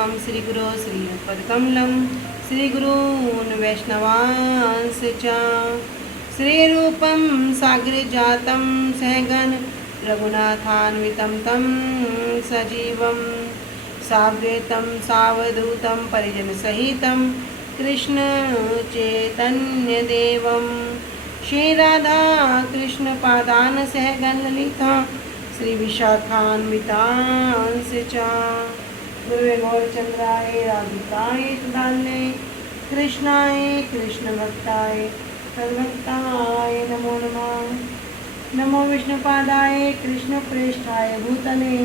सदाशिवसमारम्भां श्रीगुरो श्रीपदकमलं श्रीगुरून् वैष्णवांश्च च श्रीरूपं साग्रजातं सहगण रघुनाथान्वितं तं सजीवं साग्रेतं सावधूतं परिजनसहितं कृष्णचैतन्यदेवं श्रीराधा कृष्णपादान् सहगण ललिता श्रीविशाखान्वितांश्च च गुरुवे गौरचन्द्राय राधिकाय तदान्ये कृष्णाय कृष्णभक्ताय तद्भक्ताय नमो नमः। नमो विष्णुपादाय कृष्णप्रेष्ठाय भूतले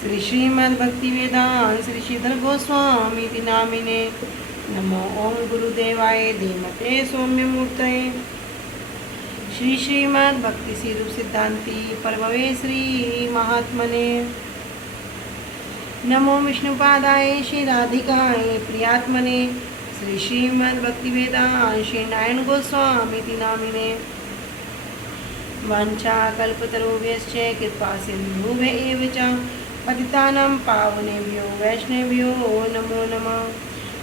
श्री श्रीमद्भक्तिवेदांत श्री श्रीधर गोस्वामी नामिने। नमो ओम गुरुदेवाय धीमते सौम्यमूर्तये श्री श्रीमद्भक्ति स्वरूप सिद्धांति परमवे श्री महात्मने। नमो विष्णुपादाय श्री राधिकाय प्रियात्मने श्री श्रीमद्भक्तिवेदांत श्री नारायण गोस्वामी नामिने। वाञ्छाकल्पतरुभ्यश्च कृपा सिन्धुभ्येव च पतितानां पावनेभ्यो वैष्णवेभ्यो नमो नमः।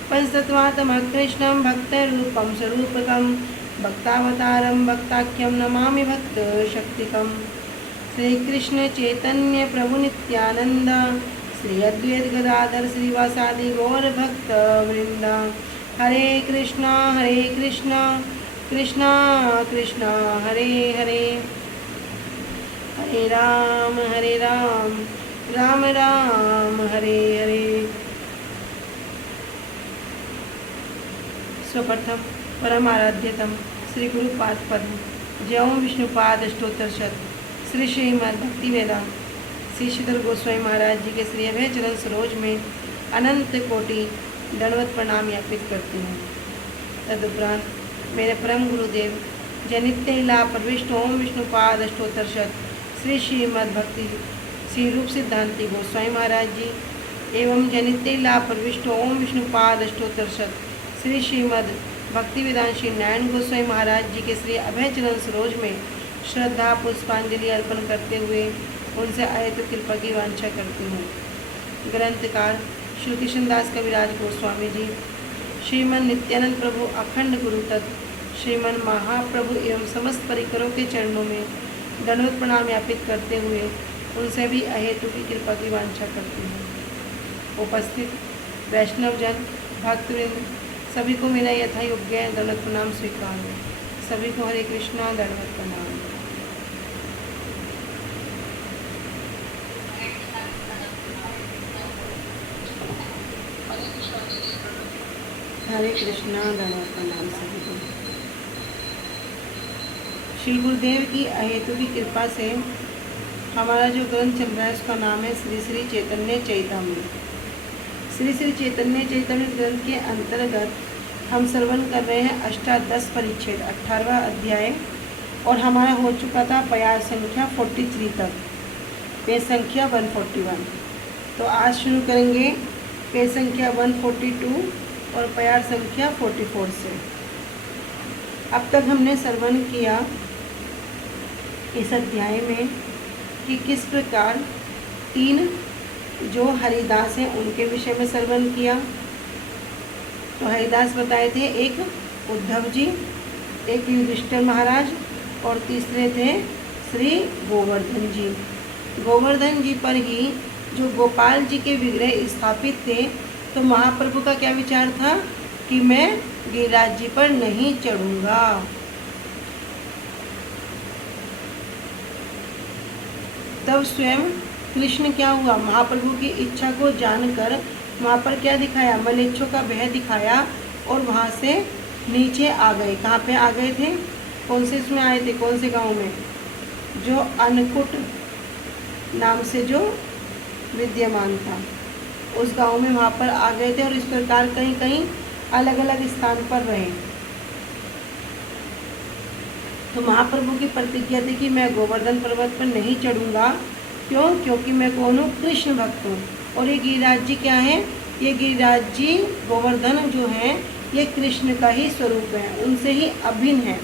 पंचतत्त्वात्मकं कृष्णं भक्तरूपं स्वरूपकं भक्तावतारं भक्ताख्यं नमामि भक्तशक्तिकं। श्रीकृष्ण चैतन्य प्रभु नित्यानंद श्री अद्वैत गदाधर श्रीवासादि गौर भक्त वृंद। हरे कृष्णा कृष्णा कृष्णा हरे हरे, हरे राम राम राम हरे हरे। स्वप्रथम परमाराध्यतम श्री गुरुपाद पद्म जय ओम विष्णुपाद अष्टोत्तर शत श्री श्रीमद् भक्ति वेदांत श्री श्रीधर गोस्वामी महाराज जी के श्री अभय चरण सरोज में अनंत कोटि दंडवत प्रणाम ज्ञापित करती हूँ। तदुपरांत मेरे परम गुरुदेव जनित्य लीला प्रविष्ट ओम विष्णुपाद अष्टोत्तर शत श्री श्रीमद् भक्ति श्री रूप सिद्धांति गोस्वामी महाराज जी एवं जनित्य लीला प्रविष्ट ओम विष्णुपाद अष्टोत्तर शत श्री श्रीमद् भक्ति वेदांत श्री नारायण गोस्वामी महाराज जी के श्री अभय चरण सरोज में श्रद्धा पुष्पांजलि अर्पण करते हुए उनसे आए तो कृपा की वांछा करती हूँ। ग्रंथकार श्री कृष्णदास कविराज गोस्वामी जी, श्रीमन नित्यानंद प्रभु अखंड गुरु तत्व श्रीमन महाप्रभु एवं समस्त परिकरों के चरणों में दंडवत प्रणाम ज्ञापित करते हुए उनसे भी अहेतु की कृपा की वांछा करती हूँ। उपस्थित वैष्णवजन भक्तवृंद सभी को मेरा यथा योग्य दंडवत प्रणाम स्वीकार है। सभी को हरे कृष्णा दंडवत प्रणाम। हरे कृष्णा दंडवत प्रणाम सभी को। श्री गुरुदेव की अहेतु की कृपा से हमारा जो ग्रंथ चल रहा है उसका नाम है श्री श्री चैतन्य चैतामृत। श्री श्री चैतन्य चैतामृत ग्रंथ के अंतर्गत हम श्रवण कर रहे हैं अष्टादश परिच्छेद 18वां अध्याय और हमारा हो चुका था प्यार संख्या 43 तक, पेज संख्या 141। तो आज शुरू करेंगे पेज संख्या 142 और प्यार संख्या 44 से। अब तक हमने श्रवण किया इस अध्याय में कि किस प्रकार तीन जो हरिदास हैं उनके विषय में श्रवण किया। तो हरिदास बताए थे एक उद्धव जी, एक युधिष्ठिर महाराज और तीसरे थे श्री गोवर्धन जी। गोवर्धन जी पर ही जो गोपाल जी के विग्रह स्थापित थे तो महाप्रभु का क्या विचार था कि मैं गिरिराज जी पर नहीं चढ़ूंगा। तब स्वयं कृष्ण क्या हुआ, महाप्रभु की इच्छा को जानकर वहाँ पर क्या दिखाया, मलेच्छों का भय दिखाया और वहाँ से नीचे आ गए। कहाँ पे आ गए थे, कौन से इसमें आए थे, कौन से गांव में, जो अन्नकूट नाम से जो विद्यमान था उस गांव में वहाँ पर आ गए थे और इस प्रकार कहीं कहीं अलग अलग स्थान पर रहे। तो महाप्रभु की प्रतिज्ञा थी कि मैं गोवर्धन पर्वत पर नहीं चढ़ूंगा। क्यों? क्योंकि मैं कौन हूँ, कृष्ण भक्त हूँ। और ये गिरिराज जी क्या है, ये गिरिराज जी गोवर्धन जो हैं ये कृष्ण का ही स्वरूप है, उनसे ही अभिन्न है।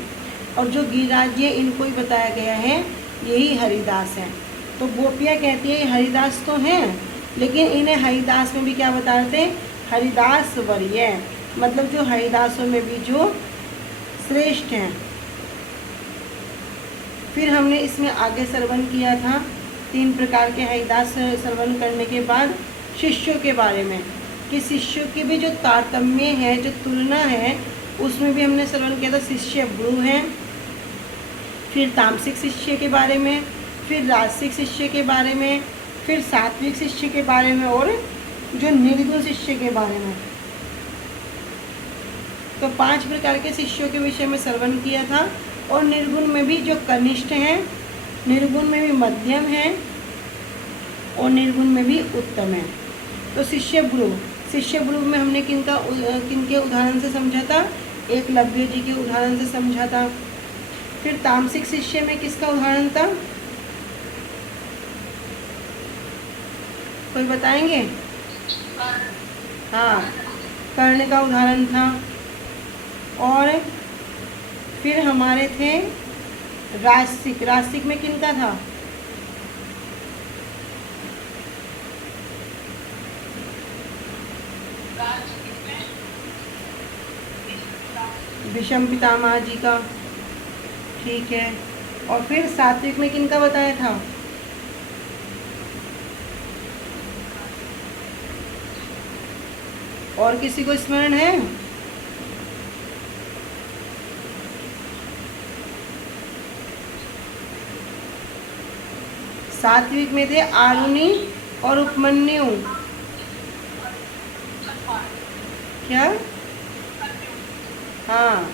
और जो गिरिराज जी इनको ही बताया गया है यही हरिदास हैं। तो गोपियाँ कहती है हरिदास तो हैं लेकिन इन्हें हरिदास में भी क्या बता रहे थे, हरिदास वर्य, मतलब जो हरिदासों में भी जो श्रेष्ठ हैं। फिर हमने इसमें आगे श्रवण किया था 3 प्रकार के हरिदास श्रवण करने के बाद शिष्यों के बारे में, कि शिष्यों की भी जो तारतम्य है, जो तुलना है, उसमें भी हमने श्रवण किया था। शिष्य गुरु हैं, फिर तामसिक शिष्य के बारे में, फिर राजसिक शिष्य के बारे में, फिर सात्विक शिष्य के बारे में, और जो निर्गुण शिष्य के बारे में। तो 5 प्रकार के शिष्यों के विषय में श्रवण किया था। और निर्गुण में भी जो कनिष्ठ हैं, निर्गुण में भी मध्यम हैं, और निर्गुण में भी उत्तम है। तो शिष्य गुरु में हमने किनके उदाहरण से समझा था, एकलव्य जी के उदाहरण से समझा था। फिर तामसिक शिष्य में किसका उदाहरण था, कोई बताएंगे? हाँ, कर्ण का उदाहरण था। और फिर हमारे थे राजसिक में किनका था, भीष्म पितामह जी का, ठीक है। और फिर सात्विक में किनका बताया था, और किसी को स्मरण है? सात्विक में थे आरुणि और उपमन्यु। क्या? हाँ,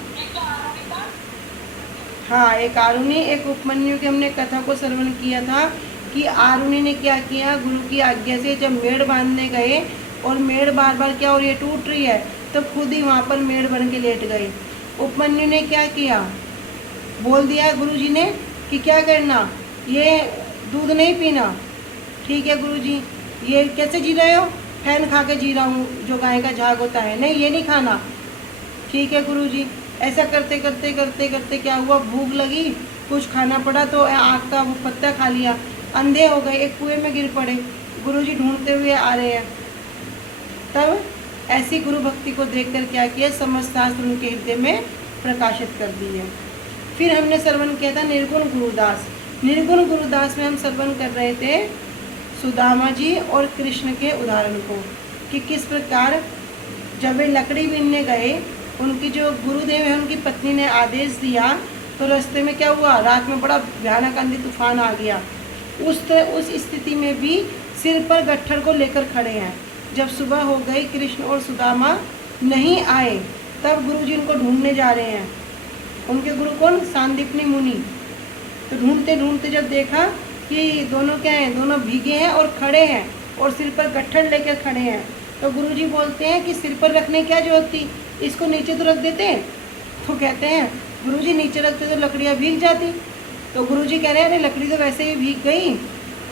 एक आरुणि एक उपमन्यु की हमने कथा को श्रवण किया था कि आरुणि ने क्या किया, गुरु की आज्ञा से जब मेड़ बांधने गए और मेड़ बार बार क्या हो रही है, टूट रही है, तो खुद ही वहाँ पर मेड़ बन के लेट गए। उपमन्यु ने क्या किया, बोल दिया गुरु जी ने कि क्या करना, ये दूध नहीं पीना, ठीक है गुरु जी। ये कैसे जी रहे हो, फैन खा के जी रहा हूँ, जो गाय का झाग होता है, नहीं ये नहीं खाना, ठीक है गुरु जी। ऐसा करते करते करते करते क्या हुआ, भूख लगी, कुछ खाना पड़ा, तो आँख का वो पत्ता खा लिया, अंधे हो गए, एक कुएं में गिर पड़े। गुरु जी ढूंढते हुए आ रहे हैं। तब ऐसी गुरु भक्ति को देखकर क्या किया, समस्त शास्त्र उनके हृदय में प्रकाशित कर दिए। फिर हमने श्रवण किया था निर्गुण गुरुदास। निर्गुण गुरुदास में हम श्रवण कर रहे थे सुदामा जी और कृष्ण के उदाहरण को, कि किस प्रकार जब वे लकड़ी बीनने गए, उनकी जो गुरुदेव है उनकी पत्नी ने आदेश दिया, तो रास्ते में क्या हुआ, रात में बड़ा भयानक आंधी तूफान आ गया। उस स्थिति में भी सिर पर गट्ठर को लेकर खड़े हैं। जब सुबह हो गई, कृष्ण और सुदामा नहीं आए, तब गुरुजी उनको ढूंढने जा रहे हैं। उनके गुरु कौन, सांदीपनी मुनि। तो ढूंढते ढूंढते जब देखा कि दोनों क्या हैं, दोनों भीगे हैं और खड़े हैं और सिर पर गट्ठर लेकर खड़े हैं, तो गुरुजी बोलते हैं कि सिर पर रखने क्या जरूरत थी, इसको नीचे तो रख देते। तो कहते हैं गुरुजी नीचे रखते तो लकड़ियाँ भीग जाती। तो गुरुजी कह रहे हैं अरे लकड़ी तो वैसे ही भीग गई।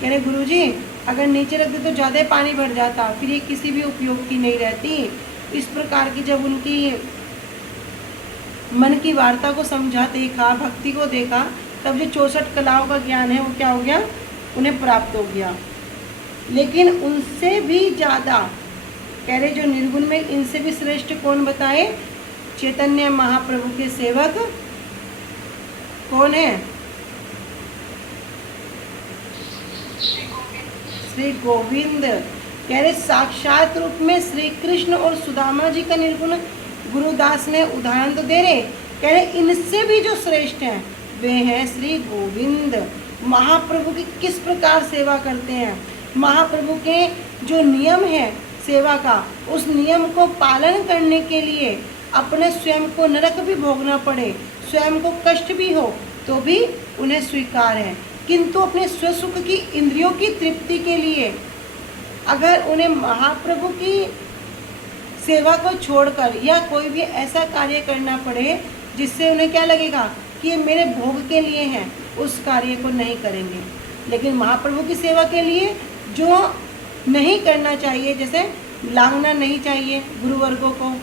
कह रहे गुरुजी अगर नीचे रखते तो ज़्यादा पानी भर जाता, फिर ये किसी भी उपयोग की नहीं रहती। इस प्रकार की जब उनकी मन की वार्ता को समझा, देखा, भक्ति को देखा, तब जो 64 कलाओं का ज्ञान है वो क्या हो गया, उन्हें प्राप्त हो गया। लेकिन उनसे भी ज़्यादा कह रहे जो निर्गुण में, इनसे भी श्रेष्ठ कौन बताए, चैतन्य महाप्रभु के सेवक कौन है, श्री गोविंद। कह रहे साक्षात रूप में श्री कृष्ण और सुदामा जी का निर्गुण गुरुदास ने उदाहरण तो दे रहे, कह रहे इनसे भी जो श्रेष्ठ हैं वे हैं श्री गोविंद। महाप्रभु की किस प्रकार सेवा करते हैं, महाप्रभु के जो नियम है सेवा का, उस नियम को पालन करने के लिए अपने स्वयं को नरक भी भोगना पड़े, स्वयं को कष्ट भी हो तो भी उन्हें स्वीकार है। किंतु अपने स्वसुख की इंद्रियों की तृप्ति के लिए अगर उन्हें महाप्रभु की सेवा को छोड़कर या कोई भी ऐसा कार्य करना पड़े जिससे उन्हें क्या लगेगा कि ये मेरे भोग के लिए हैं, उस कार्य को नहीं करेंगे। लेकिन महाप्रभु की सेवा के लिए जो नहीं करना चाहिए, जैसे लांघना नहीं चाहिए गुरुवर्गों को,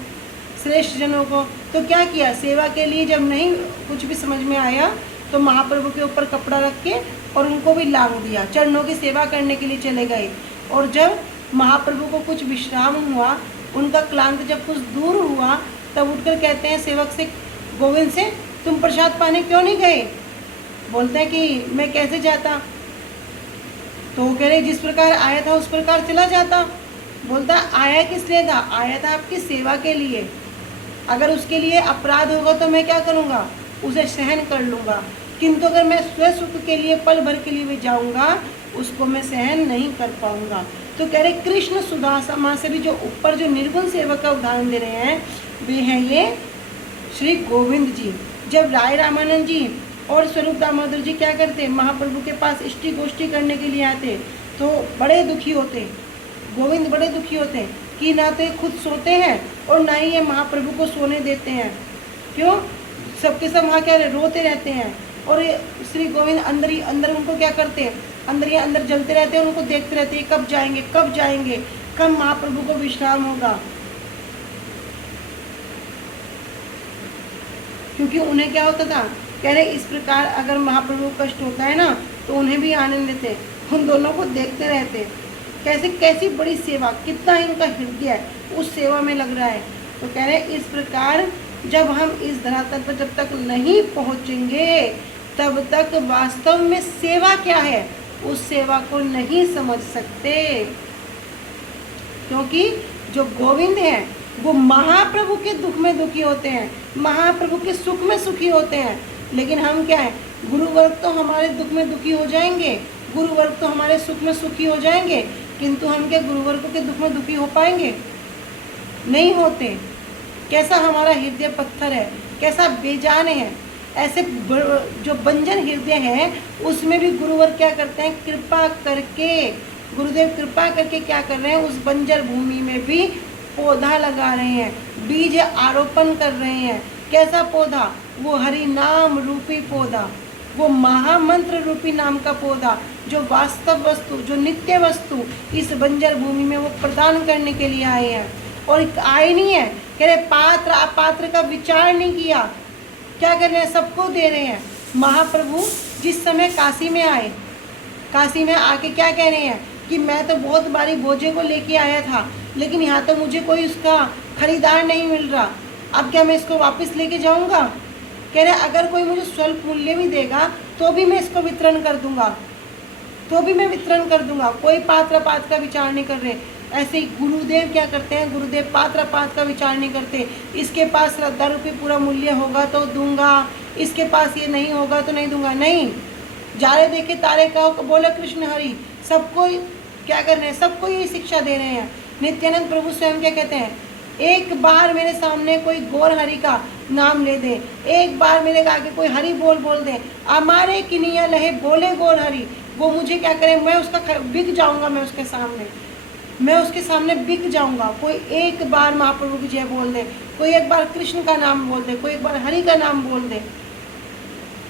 श्रेष्ठ जनों को, तो क्या किया, सेवा के लिए जब नहीं कुछ भी समझ में आया तो महाप्रभु के ऊपर कपड़ा रख के और उनको भी लांघ दिया, चरणों की सेवा करने के लिए चले गए। और जब महाप्रभु को कुछ विश्राम हुआ, उनका क्लांत जब कुछ दूर हुआ, तब उठकर कहते हैं सेवक से, गोविंद से, तुम प्रसाद पाने क्यों नहीं गए? बोलते हैं कि मैं कैसे जाता? तो वो कह रहे जिस प्रकार आया था उस प्रकार चला जाता। बोलता आया किस लिए था? आया था आपकी सेवा के लिए। अगर उसके लिए अपराध होगा तो मैं क्या करूँगा? उसे सहन कर लूँगा, किंतु अगर मैं स्वसुख के लिए पल भर के लिए भी जाऊँगा, उसको मैं सहन नहीं कर पाऊँगा। तो कह रहे कृष्ण सुदामा से भी जो ऊपर जो निर्गुण सेवक का उदाहरण दे रहे हैं, वे हैं ये श्री गोविंद जी। जब राय रामानंद जी और स्वरूप दामोदर जी क्या करते, महाप्रभु के पास इष्टि गोष्ठी करने के लिए आते, तो बड़े दुखी होते, गोविंद बड़े दुखी होते कि ना तो ये खुद सोते हैं और ना ही ये महाप्रभु को सोने देते हैं। क्यों? सबके सब वहाँ क्या रोते रहते हैं, और ये श्री गोविंद अंदर ही अंदर उनको क्या करते हैं, अंदर ही अंदर जलते रहते हैं, उनको देखते रहते हैं कब जाएंगे, कब जाएंगे, कब महाप्रभु को विश्राम होगा। क्योंकि उन्हें क्या होता था, कह रहे इस प्रकार अगर महाप्रभु को कष्ट होता है ना, तो उन्हें भी आनंद देते, उन दोनों को देखते रहते, कैसे कैसी बड़ी सेवा, कितना ही उनका हृदय उस सेवा में लग रहा है। तो कह रहे इस प्रकार जब हम इस धरातल पर जब तक नहीं पहुँचेंगे, तब तक वास्तव में सेवा क्या है उस सेवा को नहीं समझ सकते। क्योंकि जो गोविंद हैं वो महाप्रभु के दुख में दुखी होते हैं, महाप्रभु के सुख में सुखी होते हैं। लेकिन हम क्या है, गुरुवर्ग तो हमारे दुख में दुखी हो जाएंगे, गुरुवर्ग तो हमारे सुख में सुखी हो जाएंगे, किंतु हम क्या गुरुवर्ग के दुख में दुखी हो पाएंगे? नहीं होते। कैसा हमारा हृदय पत्थर है, कैसा बेजान है। ऐसे जो बंजर हृदय है उसमें भी गुरुवर क्या करते हैं, कृपा करके, गुरुदेव कृपा करके क्या कर रहे हैं, उस बंजर भूमि में भी पौधा लगा रहे हैं, बीज आरोपण कर रहे हैं। कैसा पौधा? वो हरि नाम रूपी पौधा, वो महामंत्र रूपी नाम का पौधा, जो वास्तव वस्तु, जो नित्य वस्तु इस बंजर भूमि में वो प्रदान करने के लिए आए हैं। और आए नहीं है, कह रहे पात्र अपात्र का विचार नहीं किया, क्या कर रहे हैं, सबको दे रहे हैं। महाप्रभु जिस समय काशी में आए, काशी में आके क्या कह रहे हैं कि मैं तो बहुत बारी बोझे को लेके आया था, लेकिन यहाँ तो मुझे कोई उसका खरीदार नहीं मिल रहा, अब क्या मैं इसको वापस लेके जाऊँगा? कह रहे अगर कोई मुझे स्वल्प मूल्य भी देगा तो भी मैं इसको वितरण कर दूँगा, तो भी मैं वितरण कर दूँगा। कोई पात्र पात्र का विचार नहीं कर रहे। ऐसे ही गुरुदेव क्या करते हैं, गुरुदेव पात्र पात्र का विचार नहीं करते। इसके पास श्रद्धा रूपी पूरा मूल्य होगा तो दूंगा, इसके पास ये नहीं होगा तो नहीं दूंगा। नहीं, जारे देखे तारे का बोले कृष्ण हरि, सबको क्या कर रहे हैं, सबको ये शिक्षा दे रहे हैं। नित्यानंद प्रभु स्वयं क्या कहते हैं, एक बार मेरे सामने कोई गौर हरि का नाम ले दे, एक बार मेरे आगे कोई हरि बोल दे, हमारे किनिया लहे बोले गौर हरि, वो मुझे क्या करें, मैं उसका बिक जाऊंगा, मैं उसके सामने बिक जाऊंगा। कोई एक बार महाप्रभु की जय बोल दे, कोई एक बार कृष्ण का नाम बोल दे, कोई एक बार हरि का नाम बोल दे।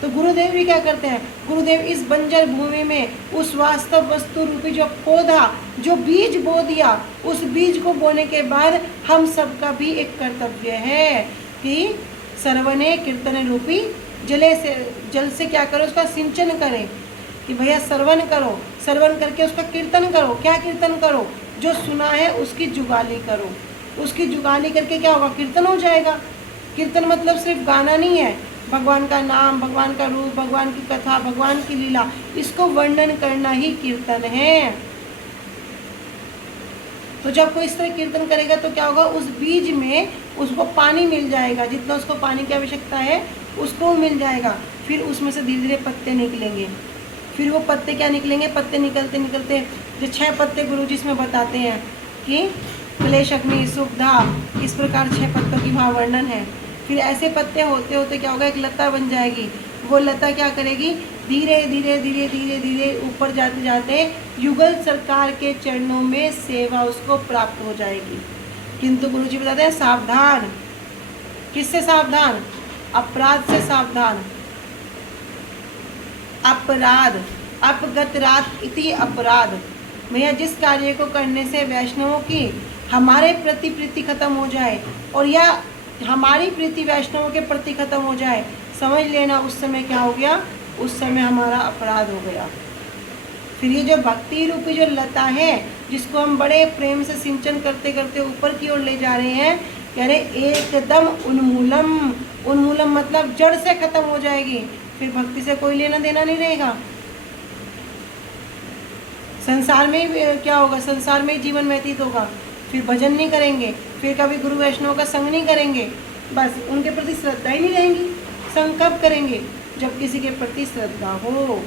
तो गुरुदेव भी क्या करते हैं, गुरुदेव इस बंजर भूमि में उस वास्तव वस्तु रूपी जो पौधा, जो बीज बो दिया, उस बीज को बोने के बाद हम सबका भी एक कर्तव्य है कि सर्वने कीर्तन रूपी जल से क्या करो, उसका सिंचन करें। कि भैया श्रवण करो, श्रवण करके उसका कीर्तन करो। क्या कीर्तन करो? जो सुना है उसकी जुगाली करो। उसकी जुगाली करके क्या होगा, कीर्तन हो जाएगा। कीर्तन मतलब सिर्फ गाना नहीं है, भगवान का नाम, भगवान का रूप, भगवान की कथा, भगवान की लीला, इसको वर्णन करना ही कीर्तन है। तो जब कोई इस तरह कीर्तन करेगा तो क्या होगा, उस बीज में उसको पानी मिल जाएगा, जितना उसको पानी की आवश्यकता है उसको मिल जाएगा। फिर उसमें से धीरे धीरे पत्ते निकलेंगे। फिर वो पत्ते क्या निकलेंगे, पत्ते निकलते निकलते जो 6 पत्ते गुरु जी इसमें बताते हैं कि क्लेश अग्नि सुखधा, इस प्रकार 6 पत्तों की वहाँ वर्णन है। फिर ऐसे पत्ते होते होते क्या होगा, एक लता बन जाएगी। वो लता क्या करेगी, धीरे धीरे धीरे धीरे धीरे ऊपर जाते जाते युगल सरकार के चरणों में सेवा उसको प्राप्त हो जाएगी। किंतु गुरु जी बताते हैं सावधान। किससे सावधान? अपराध से सावधान। अपराध, अपगत रात इति अपराध। भैया जिस कार्य को करने से वैष्णवों की हमारे प्रति प्रीति खत्म हो जाए और या हमारी प्रीति वैष्णवों के प्रति खत्म हो जाए, समझ लेना उस समय क्या हो गया, उस समय हमारा अपराध हो गया। फिर ये जो भक्ति रूपी जो लता है जिसको हम बड़े प्रेम से सिंचन करते करते ऊपर की ओर ले जा रहे हैं, कह रहे एकदम उन्मूलम। उन्मूलम मतलब जड़ से खत्म हो जाएगी, फिर भक्ति से कोई लेना देना नहीं रहेगा। संसार में ही क्या होगा, संसार में ही जीवन व्यतीत होगा, फिर भजन नहीं करेंगे, फिर कभी गुरु वैष्णव का संग नहीं करेंगे, बस उनके प्रति श्रद्धा ही नहीं रहेंगी। संग कब करेंगे, जब किसी के प्रति श्रद्धा हो।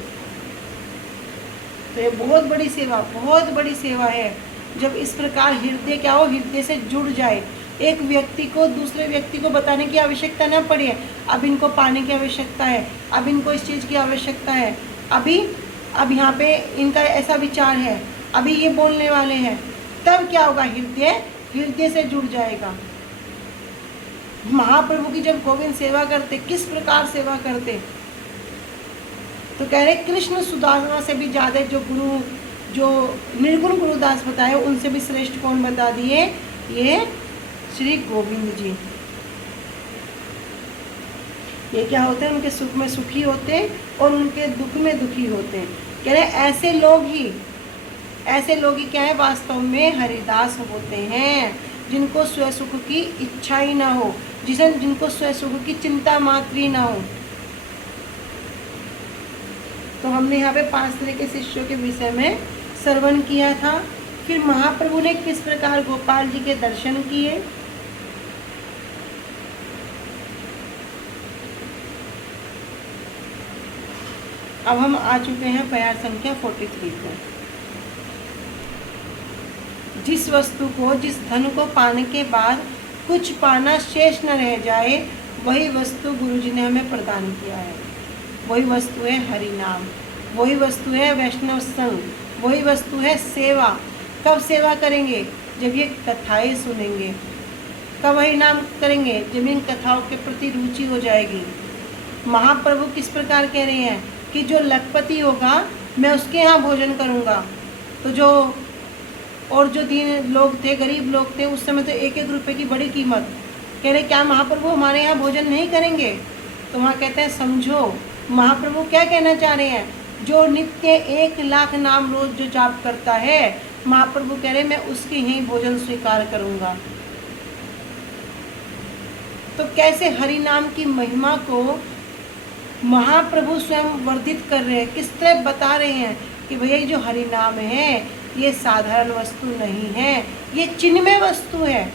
तो ये बहुत बड़ी सेवा, बहुत बड़ी सेवा है। जब इस प्रकार हृदय क्या हो, हृदय से जुड़ जाए, एक व्यक्ति को दूसरे व्यक्ति को बताने की आवश्यकता न पड़े, अब इनको पानी की आवश्यकता है, अब इनको इस चीज़ की आवश्यकता है, अब यहाँ पे इनका ऐसा विचार है, अभी ये बोलने वाले हैं, तब क्या होगा, हृदय से जुड़ जाएगा। महाप्रभु की जब गोविंद सेवा करते, किस प्रकार सेवा करते, तो कह रहे कृष्ण सुदामा से भी ज़्यादा जो निर्गुण गुरुदास बताए, उनसे भी श्रेष्ठ कौन बता दिए, ये श्री गोविंद जी। ये क्या होते हैं, उनके सुख में सुखी होते और उनके दुख में दुखी होते। कह रहे ऐसे लोग ही क्या है, वास्तव में हरिदास होते हैं, जिनको स्व सुख की इच्छा ही ना हो, जिनको स्व सुख की चिंता मात्र ही ना हो। तो हमने यहाँ पे 5 तरह के शिष्यों के विषय में श्रवण किया था। फिर महाप्रभु ने किस प्रकार गोपाल जी के दर्शन किए, अब हम आ चुके हैं प्यार संख्या 43 पर। जिस वस्तु को, जिस धन को पाने के बाद कुछ पाना शेष न रह जाए, वही वस्तु गुरुजी ने हमें प्रदान किया है। वही वस्तु है हरि नाम, वही वस्तु है वैष्णव संग, वही वस्तु है सेवा। कब सेवा करेंगे, जब ये कथाएं सुनेंगे। कब हरि नाम करेंगे, जब इन कथाओं के प्रति रुचि हो जाएगी। महाप्रभु किस प्रकार कह रहे हैं कि जो लखपति होगा मैं उसके यहाँ भोजन करूँगा। तो जो दीन लोग थे, गरीब लोग थे, उस समय तो 1-1 रुपये की बड़ी कीमत। कह रहे क्या महाप्रभु हमारे यहाँ भोजन नहीं करेंगे? तो वहाँ कहते हैं समझो महाप्रभु क्या कहना चाह रहे हैं। जो नित्य 1 लाख नाम रोज जो जाप करता है, महाप्रभु कह रहे मैं उसके ही भोजन स्वीकार करूँगा। तो कैसे हरि नाम की महिमा को महाप्रभु स्वयं वर्धित कर रहे हैं, किस तरह बता रहे हैं कि भैया ये जो हरि नाम है ये साधारण वस्तु नहीं है, ये चिन्मय वस्तु है,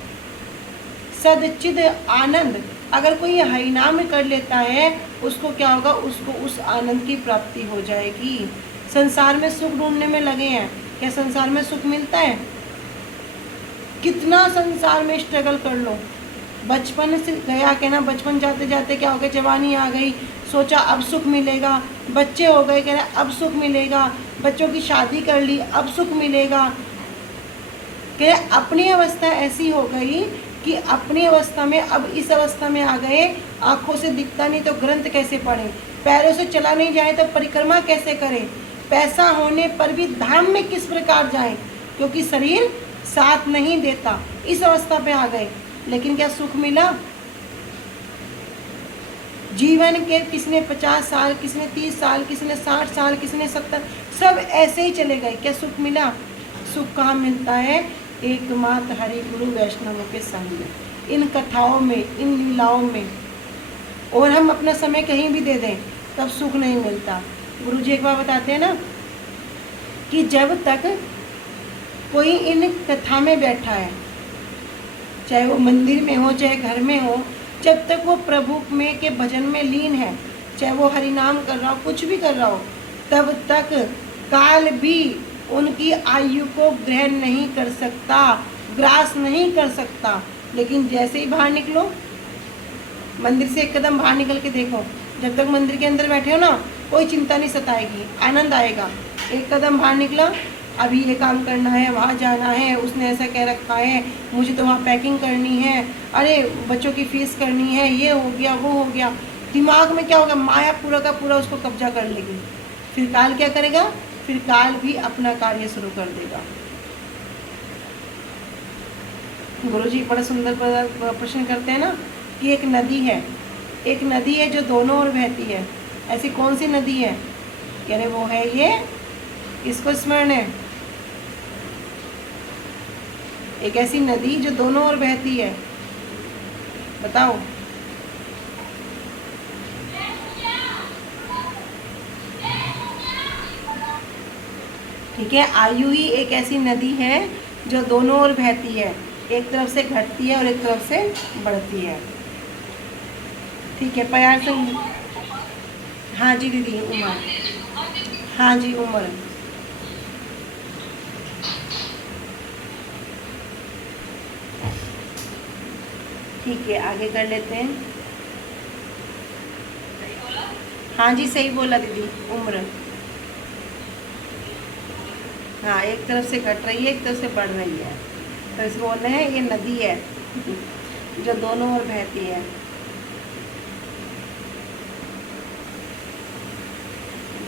सदचिद आनंद। अगर कोई हरि नाम कर लेता है उसको क्या होगा, उसको उस आनंद की प्राप्ति हो जाएगी। संसार में सुख ढूंढने में लगे हैं, क्या संसार में सुख मिलता है? कितना संसार में स्ट्रगल कर लो, बचपन से गया कहना, बचपन जाते जाते क्या हो गया, जवानी आ गई, सोचा अब सुख मिलेगा, बच्चे हो गए कहना अब सुख मिलेगा, बच्चों की शादी कर ली अब सुख मिलेगा। कह अपनी अवस्था ऐसी हो गई कि अपनी अवस्था में, अब इस अवस्था में आ गए, आँखों से दिखता नहीं तो ग्रंथ कैसे पढ़ें, पैरों से चला नहीं जाए तो परिक्रमा कैसे करें, पैसा होने पर भी धाम में किस प्रकार जाएं, क्योंकि शरीर साथ नहीं देता। इस अवस्था पे आ गए, लेकिन क्या सुख मिला? जीवन के किसने 50 साल, किसने 30 साल, किसने 60 साल, किसने 70, सब ऐसे ही चले गए, क्या सुख मिला? सुख कहाँ मिलता है? एकमात्र हरि गुरु वैष्णवों के संग में, इन कथाओं में, इन लीलाओं में। और हम अपना समय कहीं भी दे दें तब सुख नहीं मिलता। गुरु जी एक बार बताते हैं ना कि जब तक कोई इन कथा में बैठा है, चाहे वो मंदिर में हो चाहे घर में हो, जब तक वो प्रभु में के भजन में लीन है, चाहे वो हरि नाम कर रहा हो, कुछ भी कर रहा हो, तब तक काल भी उनकी आयु को ग्रहण नहीं कर सकता, ग्रास नहीं कर सकता। लेकिन जैसे ही बाहर निकलो, मंदिर से 1 कदम बाहर निकल के देखो, जब तक मंदिर के अंदर बैठे हो ना, कोई चिंता नहीं सताएगी, आनंद आएगा। 1 कदम बाहर निकला, अभी ये काम करना है, वहाँ जाना है, उसने ऐसा कह रखा है, मुझे तो वहाँ पैकिंग करनी है, अरे बच्चों की फीस करनी है, ये हो गया वो हो गया। दिमाग में क्या होगा, माया पूरा का पूरा उसको कब्जा कर लेगी। फिर काल क्या करेगा? फिर काल भी अपना कार्य शुरू कर देगा। गुरुजी बड़ा सुंदर प्रश्न करते हैं ना कि एक नदी है जो दोनों ओर बहती है, ऐसी कौन सी नदी है? कह रहे वो है ये, इसको स्मरण है, एक ऐसी नदी जो दोनों ओर बहती है, बताओ। ठीक है, आयु ही एक ऐसी नदी है जो दोनों ओर बहती है, एक तरफ से घटती है और एक तरफ से बढ़ती है। ठीक है, प्यार से। हाँ जी दीदी, उमर। हाँ जी, उमर। ठीक है, आगे कर लेते हैं। हाँ जी, सही बोला दीदी, उम्र। हाँ, एक तरफ से घट रही है, एक तरफ से बढ़ रही है, तो इसको बोलते हैं ये नदी है जो दोनों ओर बहती है।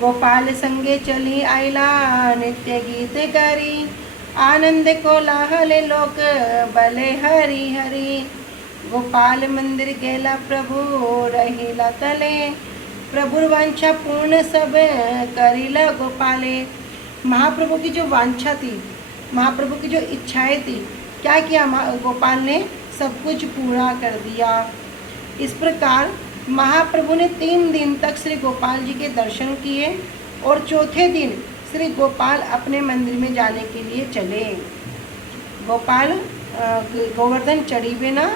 गोपाल संगे चली आइला नित्य गीत करी, आनंद को लाहले लोक बले हरि हरि। गोपाल मंदिर गेला प्रभु रहिला तले, प्रभु वांछा पूर्ण सब करिला गोपाले। महाप्रभु की जो वांछा थी, महाप्रभु की जो इच्छाएं थी, क्या किया गोपाल ने? सब कुछ पूरा कर दिया। इस प्रकार महाप्रभु ने 3 दिन तक श्री गोपाल जी के दर्शन किए और चौथे दिन श्री गोपाल अपने मंदिर में जाने के लिए चले। गोपाल गोवर्धन चढ़ी बिना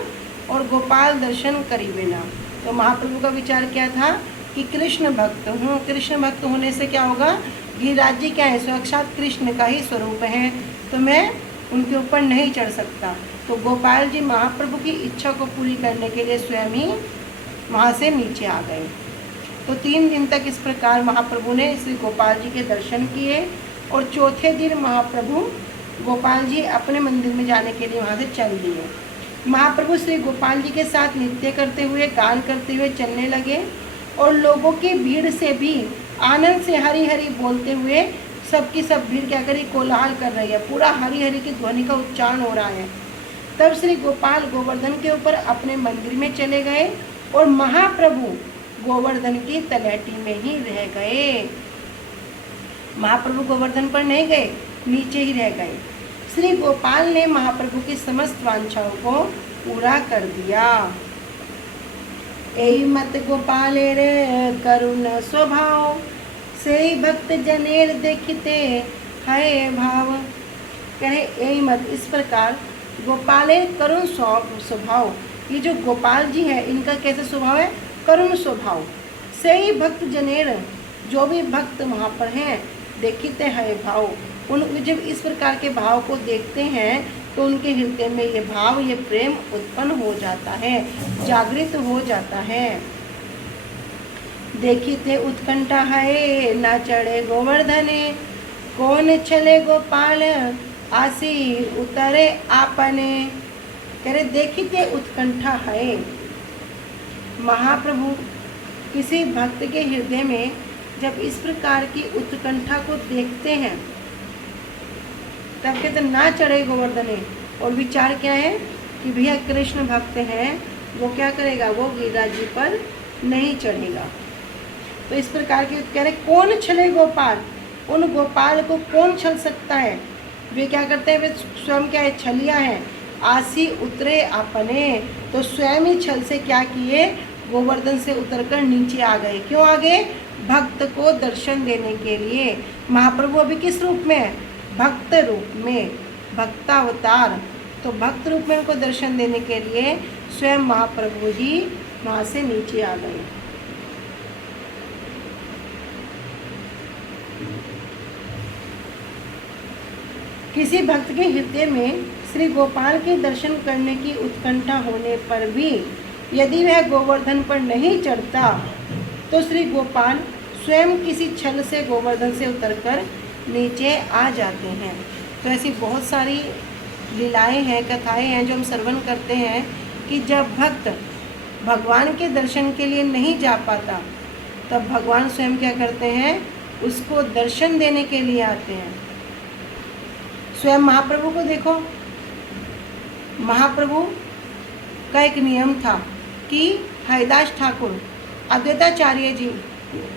और गोपाल दर्शन करी बिना। तो महाप्रभु का विचार क्या था कि कृष्ण भक्त हूँ, कृष्ण भक्त होने से क्या होगा, गिरिराज जी क्या है, साक्षात कृष्ण का ही स्वरूप है, तो मैं उनके ऊपर नहीं चढ़ सकता। तो गोपाल जी महाप्रभु की इच्छा को पूरी करने के लिए स्वयं ही वहाँ से नीचे आ गए। तो 3 दिन तक इस प्रकार महाप्रभु ने श्री गोपाल जी के दर्शन किए और चौथे दिन महाप्रभु गोपाल जी अपने मंदिर में जाने के लिए वहाँ से चल दिए। महाप्रभु श्री गोपाल जी के साथ नृत्य करते हुए, गान करते हुए चलने लगे और लोगों की भीड़ से भी आनंद से हरि हरि बोलते हुए सबकी सब भीड़ क्या करी, कोलाहल कर रही है, पूरा हरि हरि की ध्वनि का उच्चारण हो रहा है। तब श्री गोपाल गोवर्धन के ऊपर अपने मंदिर में चले गए और महाप्रभु गोवर्धन की तलहटी में ही रह गए। महाप्रभु गोवर्धन पर नहीं गए, नीचे ही रह गए। श्री गोपाल ने महाप्रभु की समस्त वांछाओं को पूरा कर दिया। एहि मत गोपालेर करुण स्वभाव, से भक्त जनेर देखते है भाव। कहे एहि मत, इस प्रकार गोपालेर करुण स्वभाव, ये जो गोपाल जी है इनका कैसे स्वभाव है, करुण स्वभाव। से ही भक्त जनेर, जो भी भक्त वहाँ पर हैं, देखते है भाव, उन जब इस प्रकार के भाव को देखते हैं तो उनके हृदय में ये भाव, ये प्रेम उत्पन्न हो जाता है, जागृत हो जाता है। देखिते उत्कंठा है ना चढ़े गोवर्धने, कौन चले गोपाल आसी उतरे आपने। कह रहे देखिते उत्कंठा है, महाप्रभु किसी भक्त के हृदय में जब इस प्रकार की उत्कंठा को देखते हैं तब कहते ना चढ़े गोवर्धने। और विचार क्या है कि भैया कृष्ण भक्त हैं, वो क्या करेगा, वो गिरिराज जी पर नहीं चढ़ेगा। तो इस प्रकार के कह रहे कौन छले गोपाल, उन गोपाल को कौन छल सकता है। वे क्या करते हैं, वे स्वयं क्या है, छलिया है। आसी उतरे अपने, तो स्वयं ही छल से क्या किए, गोवर्धन से उतरकर नीचे आ गए। क्यों आ गए, भक्त को दर्शन देने के लिए। महाप्रभु अभी किस रूप में है, भक्त रूप में, भक्तावतार। तो भक्त रूप में उनको दर्शन देने के लिए स्वयं महाप्रभु ही वहाँ से नीचे आ गए। किसी भक्त के हृदय में श्री गोपाल के दर्शन करने की उत्कंठा होने पर भी यदि वह गोवर्धन पर नहीं चढ़ता तो श्री गोपाल स्वयं किसी छल से गोवर्धन से उतरकर नीचे आ जाते हैं। तो ऐसी बहुत सारी लीलाएं हैं, कथाएं हैं जो हम श्रवण करते हैं कि जब भक्त भगवान के दर्शन के लिए नहीं जा पाता तब भगवान स्वयं क्या करते हैं, उसको दर्शन देने के लिए आते हैं। स्वयं महाप्रभु को देखो, महाप्रभु का एक नियम था कि हरिदास ठाकुर, अद्वैताचार्य जी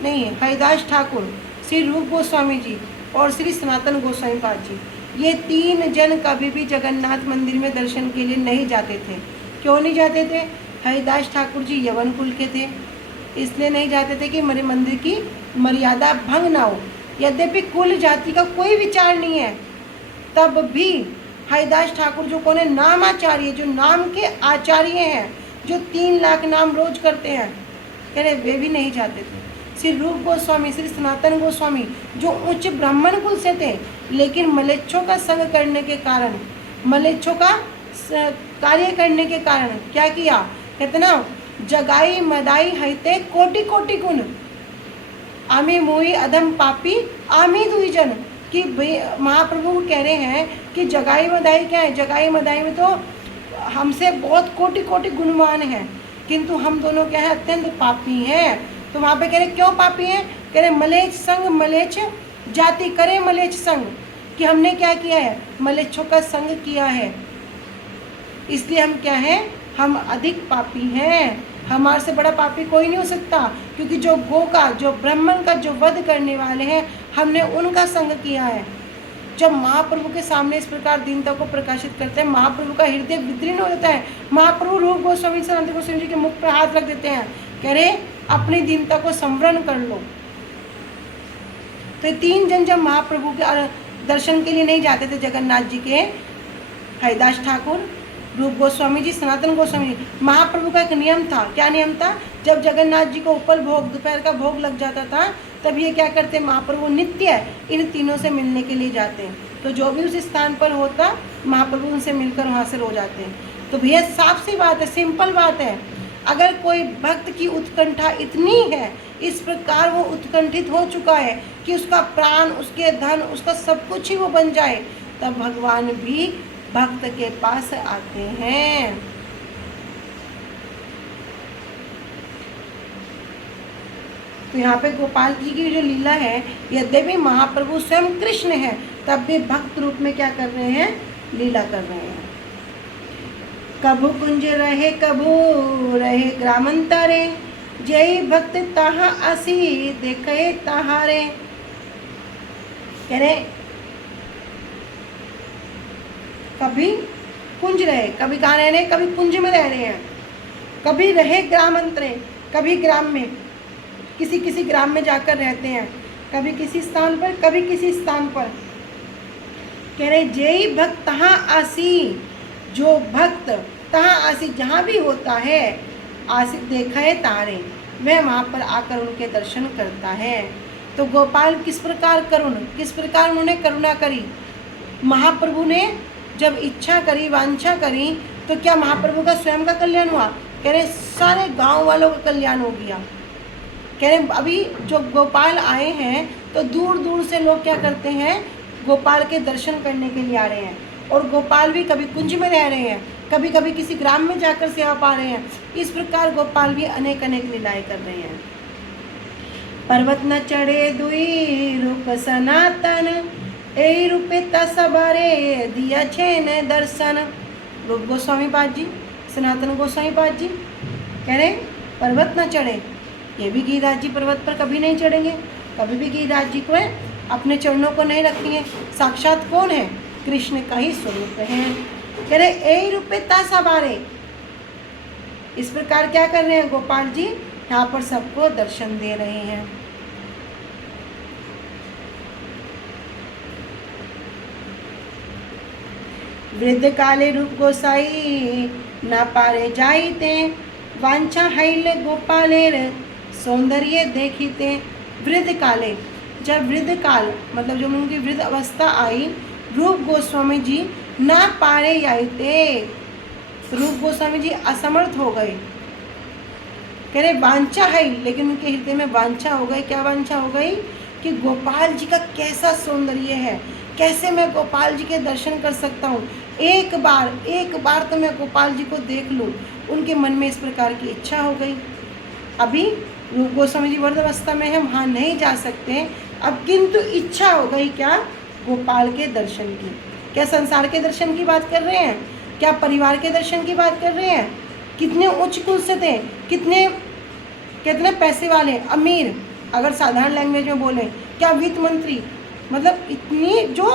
नहीं, हरिदास ठाकुर, श्री रूप गोस्वामी जी और श्री सनातन गोस्वामी पाद जी, ये 3 जन कभी भी जगन्नाथ मंदिर में दर्शन के लिए नहीं जाते थे। क्यों नहीं जाते थे? हरिदास ठाकुर जी यवन कुल के थे, इसलिए नहीं जाते थे कि मेरे मंदिर की मर्यादा भंग ना हो। यद्यपि कुल जाति का कोई विचार नहीं है, तब भी हरिदास ठाकुर जो कौन है? नामाचार्य, जो नाम के आचार्य हैं, जो 3 लाख नाम रोज करते हैं, कह रहे वे भी नहीं जाते थे। श्री रूप गोस्वामी, श्री सनातन गोस्वामी जो उच्च ब्राह्मण कुल से थे, लेकिन मलेच्छों का संग करने के कारण, मलेच्छों का कार्य करने के कारण क्या किया? कहते ना, जगाई मदाई हईते कोटि कोटि गुण, आमी मोही अधम पापी आमी दुई जन। कि महाप्रभु कह रहे हैं कि जगाई मदाई क्या है? जगाई मदाई में तो हमसे बहुत कोटि कोटि गुणवान हैं, किंतु हम दोनों क्या है? अत्यंत पापी हैं। तो वहाँ पे कह रहे क्यों पापी हैं? कह रहे मलेच्छ संग मलेच्छ जाति करे मलेच्छ संग, कि हमने क्या किया है? मलेच्छों का संग किया है, इसलिए हम क्या हैं? हम अधिक पापी हैं। हमारे से बड़ा पापी कोई नहीं हो सकता, क्योंकि जो गो का, जो ब्राह्मण का जो वध करने वाले हैं, हमने उनका संग किया है। जब महाप्रभु के सामने इस प्रकार दीनता को प्रकाशित करते हैं, महाप्रभु का हृदय विदीर्ण हो जाता है। महाप्रभु रूप गोस्वामी सनातन गोस्वामी जी के मुख पर हाथ रख देते हैं, कह रहे अपनी दीनता को संवरण कर लो। तो 3 जन जब महाप्रभु के दर्शन के लिए नहीं जाते थे जगन्नाथ जी के, हरिदास ठाकुर, रूप गोस्वामी जी, सनातन गोस्वामी जी, महाप्रभु का एक नियम था। क्या नियम था? जब जगन्नाथ जी को ऊपर भोग, दोपहर का भोग लग जाता था, तब ये क्या करते? महाप्रभु नित्य इन तीनों से मिलने के लिए जाते हैं। तो जो भी उस स्थान पर होता, महाप्रभु उनसे मिलकर वहाँ से रो जाते हैं। तो भैया साफ सी बात है, सिंपल बात है, अगर कोई भक्त की उत्कंठा इतनी है, इस प्रकार वो उत्कंठित हो चुका है कि उसका प्राण, उसके धन, उसका सब कुछ ही वो बन जाए, तब भगवान भी भक्त के पास आते हैं। तो यहाँ पे गोपाल जी की जो लीला है, यद्यपि महाप्रभु स्वयं कृष्ण है, तब भी भक्त रूप में क्या कर रहे हैं? लीला कर रहे हैं। कभू कुंज रहे कभू रहे ग्रामांतरे, जय भक्त तहाँ असी देखे तहारे। कह रहे कभी कुंज रहे, कभी कहाँ रह रहे हैं? कभी कुंज में रह रहे हैं, कभी रहे ग्रामांतरे, कभी ग्राम में, किसी किसी ग्राम में जाकर रहते हैं, कभी किसी स्थान पर, कभी किसी स्थान पर। कह रहे जय भक्त तहाँ आसी, जो भक्त तहाँ आसी, जहाँ भी होता है, आसी देखा है तारे, वह वहाँ पर आकर उनके दर्शन करता है। तो गोपाल किस प्रकार करुण, किस प्रकार उन्होंने करुणा करी। महाप्रभु ने जब इच्छा करी, वांछा करी, तो क्या महाप्रभु का स्वयं का कल्याण हुआ? कह रहे सारे गांव वालों का कल्याण हो गया। कह रहे अभी जो गोपाल आए हैं, तो दूर दूर से लोग क्या करते हैं? गोपाल के दर्शन करने के लिए आ रहे हैं। और गोपाल भी कभी कुंज में रह रहे हैं, कभी कभी किसी ग्राम में जाकर सेवा पा रहे हैं। इस प्रकार गोपाल भी अनेक अनेक लीलाएं कर रहे हैं। पर्वत न चढ़े दुई रूप सनातन, ए रूपे तसबारे दिया छेन दर्शन। रूप गोस्वामी पाद जी, सनातन गोस्वामी पाद जी कह रहे पर्वत न चढ़े, ये भी गिरिराज जी पर्वत पर कभी नहीं चढ़ेंगे, कभी भी गिरिराज जी को अपने चरणों को नहीं रखेंगे। साक्षात कौन है? कृष्ण का ही स्वरूप है। कह रहे ए रूपे तसबारे, इस प्रकार क्या कर रहे हैं गोपाल जी? यहाँ पर सबको दर्शन दे रहे हैं। वृद्ध काले रूप गोसाई ना पारे जाइते, वांछा हैल गोपालेर सौंदर्य देखिते। वृद्ध काले, जब वृद्ध काल मतलब जब उनकी वृद्ध अवस्था आई, रूप गोस्वामी जी ना पारे जाइते, रूप गोस्वामी जी असमर्थ हो गए। कह रहे वांछा है, लेकिन उनके हृदय में वांछा हो गई। क्या वांछा हो गई? कि गोपाल जी का कैसा सौंदर्य है, कैसे मैं गोपाल जी के दर्शन कर सकता हूँ, एक बार तो मैं गोपाल जी को देख लूँ। उनके मन में इस प्रकार की इच्छा हो गई। अभी रूप गोस्वामी जी वृद्धावस्था में है, वहाँ नहीं जा सकते, अब किंतु इच्छा हो गई क्या? गोपाल के दर्शन की। क्या संसार के दर्शन की बात कर रहे हैं? क्या परिवार के दर्शन की बात कर रहे हैं? कितने उच्च कुल से थे, कितने पैसे वाले, अमीर, अगर साधारण लैंग्वेज में बोलें, क्या वित्त मंत्री, मतलब इतनी जो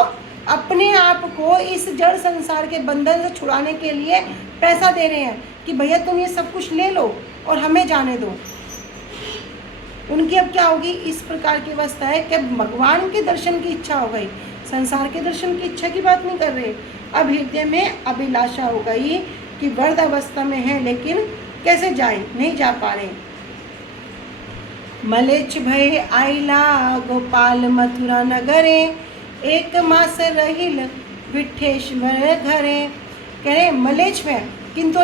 अपने आप को इस जड़ संसार के बंधन से छुड़ाने के लिए पैसा दे रहे हैं कि भैया तुम ये सब कुछ ले लो और हमें जाने दो। उनकी अब क्या होगी, इस प्रकार की अवस्था है कि भगवान के दर्शन की इच्छा हो गई, संसार के दर्शन की इच्छा की बात नहीं कर रहे। अब हृदय में अभिलाषा हो गई कि वृद्ध अवस्था में है लेकिन कैसे जाए, नहीं जा पा रहे। मलेच्छ भय आइला गोपाल मथुरा नगरे, एक मास रहिल विठेश्वर घरे। कह रहे मलेच्छ भय, किंतु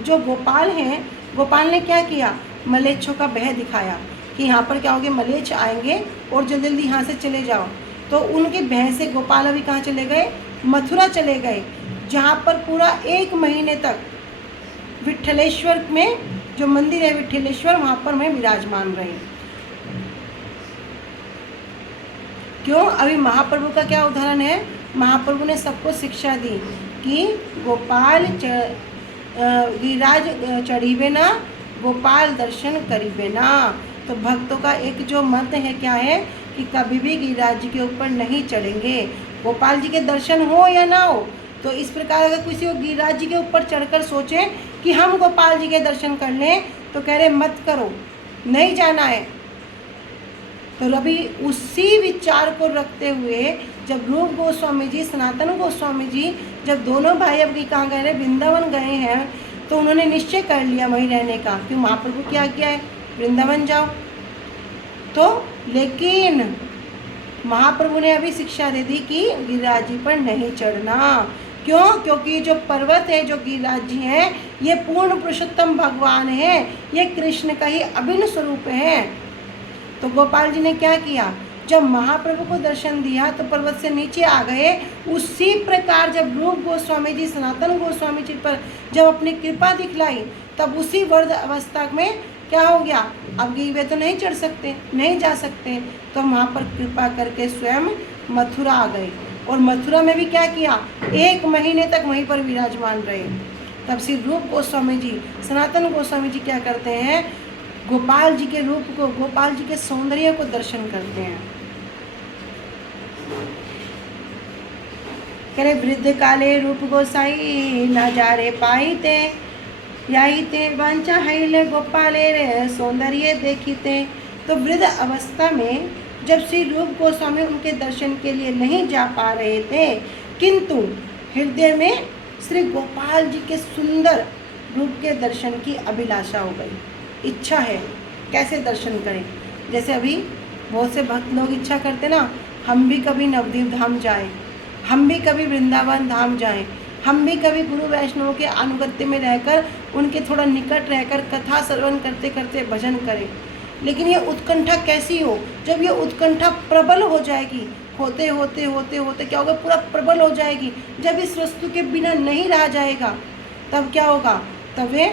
जो गोपाल हैं, गोपाल ने क्या किया, मलेच्छों का भय दिखाया कि यहाँ पर क्या होगे, मलेच्छ आएंगे और जल्दी जल्दी यहाँ से चले जाओ। तो उनके भय से गोपाल अभी कहाँ चले गए, मथुरा चले गए, जहाँ पर पूरा 1 महीने तक विठलेश्वर में जो मंदिर है विठलेश्वर, वहाँ पर मैं विराजमान रहे। क्यों, अभी महाप्रभु का क्या उदाहरण है, महाप्रभु ने सबको शिक्षा दी कि गोपाल गिरिराज चढ़ीबे ना, गोपाल दर्शन करीबे ना। तो भक्तों का एक जो मत है क्या है कि कभी भी गिरिराज जी के ऊपर नहीं चढ़ेंगे, गोपाल जी के दर्शन हो या ना हो। तो इस प्रकार अगर किसी को गिरिराज जी के ऊपर चढ़कर सोचे कि हम गोपाल जी के दर्शन कर लें, तो कह रहे मत करो, नहीं जाना है। तो अभी उसी विचार को रखते हुए जब रूप गोस्वामी जी, सनातन गोस्वामी जी, जब दोनों भाई अब कहाँ गए, वृंदावन गए हैं, तो उन्होंने निश्चय कर लिया वहीं रहने का, क्यों महाप्रभु क्या किया है, वृंदावन जाओ। तो लेकिन महाप्रभु ने अभी शिक्षा दे दी कि गिरिराज जी पर नहीं चढ़ना। क्यों, क्योंकि जो पर्वत है, जो गिरिराज जी हैं, ये पूर्ण पुरुषोत्तम भगवान है, ये कृष्ण का ही अभिन्न स्वरूप है। तो गोपाल जी ने क्या किया, जब महाप्रभु को दर्शन दिया तो पर्वत से नीचे आ गए। उसी प्रकार जब रूप गोस्वामी जी, सनातन गोस्वामी जी पर जब अपनी कृपा दिखलाई, तब उसी वर्ध अवस्था में क्या हो गया, अब वे तो नहीं चढ़ सकते, नहीं जा सकते, तो वहाँ पर कृपा करके स्वयं मथुरा आ गए। और मथुरा में भी क्या किया, 1 महीने तक वहीं पर विराजमान रहे। तब श्री रूप गोस्वामी जी, सनातन गोस्वामी जी क्या करते हैं, गोपाल जी के रूप को, गोपाल जी के सौंदर्य को दर्शन करते हैं। करे वृद्ध काले रूप गोसाई, नजारे पाईते याईते वांछा हैले गोपाले रे सौंदर्य देखीते। तो वृद्ध अवस्था में जब श्री रूप गोस्वामी उनके दर्शन के लिए नहीं जा पा रहे थे, किंतु हृदय में श्री गोपाल जी के सुंदर रूप के दर्शन की अभिलाषा हो गई, इच्छा है कैसे दर्शन करें। जैसे अभी बहुत से भक्त लोग इच्छा करते ना, हम भी कभी नवद्वीप धाम जाएं, हम भी कभी वृंदावन धाम जाएं, हम भी कभी गुरु वैष्णव के अनुगत्य में रहकर उनके थोड़ा निकट रहकर कथा श्रवण करते करते भजन करें। लेकिन ये उत्कंठा कैसी हो, जब ये उत्कंठा प्रबल हो जाएगी, होते होते होते होते क्या होगा, पूरा प्रबल हो जाएगी। जब इस वस्तु के बिना नहीं रहा जाएगा, तब क्या होगा, तब वे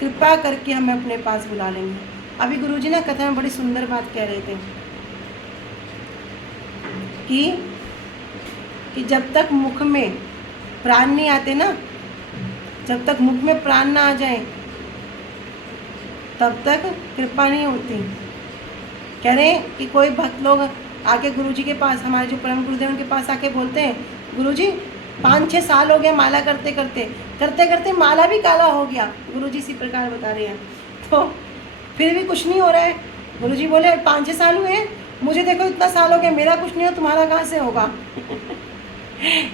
कृपा करके हमें अपने पास बुला लेंगे। अभी गुरुजी ना कथा में बड़ी सुंदर बात कह रहे थे कि जब तक मुख में प्राण नहीं आते ना, जब तक मुख में प्राण ना आ जाए तब तक कृपा नहीं होती। कह रहे हैं कि कोई भक्त लोग आके गुरुजी के पास, हमारे जो परम गुरुदेव उनके पास आके बोलते हैं, गुरुजी 5-6 साल हो गए माला करते करते माला भी काला हो गया। गुरुजी इसी प्रकार बता रहे हैं, तो फिर भी कुछ नहीं हो रहा है। गुरुजी बोले 5-6 साल हुए, मुझे देखो इतना साल हो गया, मेरा कुछ नहीं हो, तुम्हारा कहाँ से होगा।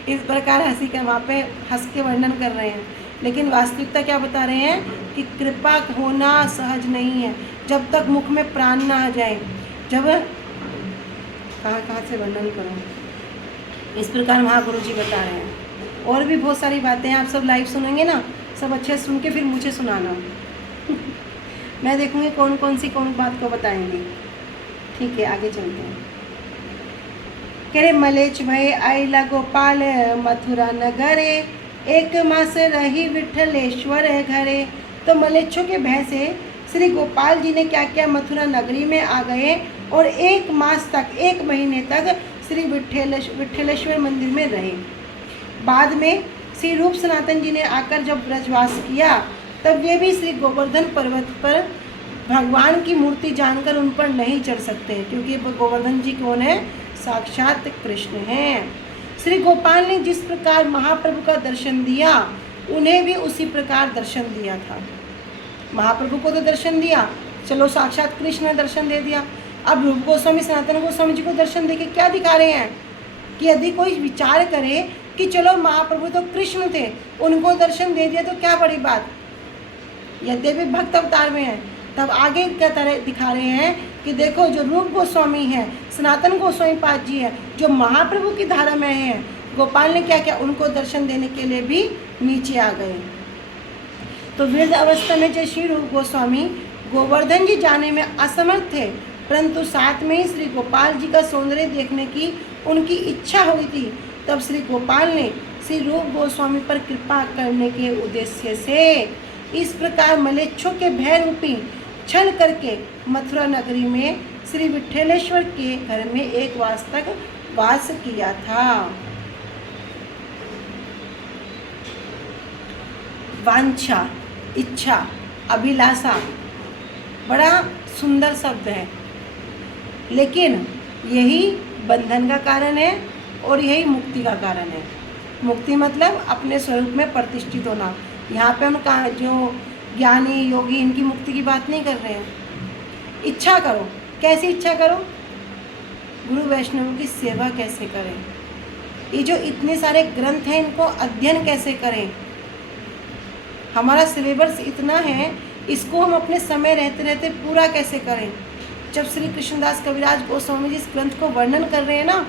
इस प्रकार हंसी का वहाँ पे हंस के वर्णन कर रहे हैं, लेकिन वास्तविकता क्या बता रहे हैं कि कृपा होना सहज नहीं है जब तक मुख में प्राण ना आ जाए। जब कहाँ से वर्णन करूँ, इस प्रकार महागुरु जी बता रहे हैं। और भी बहुत सारी बातें हैं, आप सब लाइव सुनेंगे ना, सब अच्छे सुन के फिर मुझे सुनाना। मैं देखूँगी कौन बात को बताएंगे। ठीक है, आगे चलते हैं। करे मलेच्छ भय आइला गोपाल मथुरा नगरे, 1 मास रही विठलेश्वर घरे। तो मलेच्छों के भय से श्री गोपाल जी ने क्या किया, मथुरा नगरी में आ गए और 1 मास तक, 1 महीने तक श्री विठलेश्वर मंदिर में रहे। बाद में श्री रूप सनातन जी ने आकर जब ब्रजवास किया, तब वे भी श्री गोवर्धन पर्वत पर भगवान की मूर्ति जानकर उन पर नहीं चढ़ सकते, क्योंकि गोवर्धन जी कौन है, साक्षात कृष्ण हैं। श्री गोपाल ने जिस प्रकार महाप्रभु का दर्शन दिया, उन्हें भी उसी प्रकार दर्शन दिया था। महाप्रभु को तो दर्शन दिया, चलो साक्षात कृष्ण ने दर्शन दे दिया। अब रूप गोस्वामी सनातन गोस्वामी जी को दर्शन देके क्या दिखा रहे हैं कि यदि कोई विचार करे कि चलो महाप्रभु तो कृष्ण थे, उनको दर्शन दे दिया तो क्या बड़ी बात, यद्यपि भक्त अवतार में है। तब आगे क्या तरह दिखा रहे हैं कि देखो जो रूप गोस्वामी है, सनातन गोस्वामी पाद जी है, जो महाप्रभु की धारा में है, गोपाल ने क्या किया, उनको दर्शन देने के लिए भी नीचे आ गए। तो वृद्ध अवस्था में जय श्री रूप गोस्वामी गोवर्धन जी जाने में असमर्थ थे, परंतु साथ में ही श्री गोपाल जी का सौंदर्य देखने की उनकी इच्छा हुई थी। तब श्री गोपाल ने श्री रूप गोस्वामी पर कृपा करने के उद्देश्य से इस प्रकार मलेच्छों के भय रूपी छल करके मथुरा नगरी में श्री विठलेश्वर के घर में एक वर्ष तक वास किया था। वांछा, इच्छा, अभिलाषा बड़ा सुंदर शब्द है, लेकिन यही बंधन का कारण है और यही मुक्ति का कारण है। मुक्ति मतलब अपने स्वरूप में प्रतिष्ठित होना। यहाँ पे हम जो ज्ञानी योगी इनकी मुक्ति की बात नहीं कर रहे हैं। इच्छा करो, कैसी इच्छा करो, गुरु वैष्णव की सेवा कैसे करें, ये जो इतने सारे ग्रंथ हैं इनको अध्ययन कैसे करें, हमारा सिलेबस इतना है, इसको हम अपने समय रहते रहते पूरा कैसे करें। जब श्री कृष्णदास कविराज गोस्वामी जी इस ग्रंथ को वर्णन कर रहे हैं ना,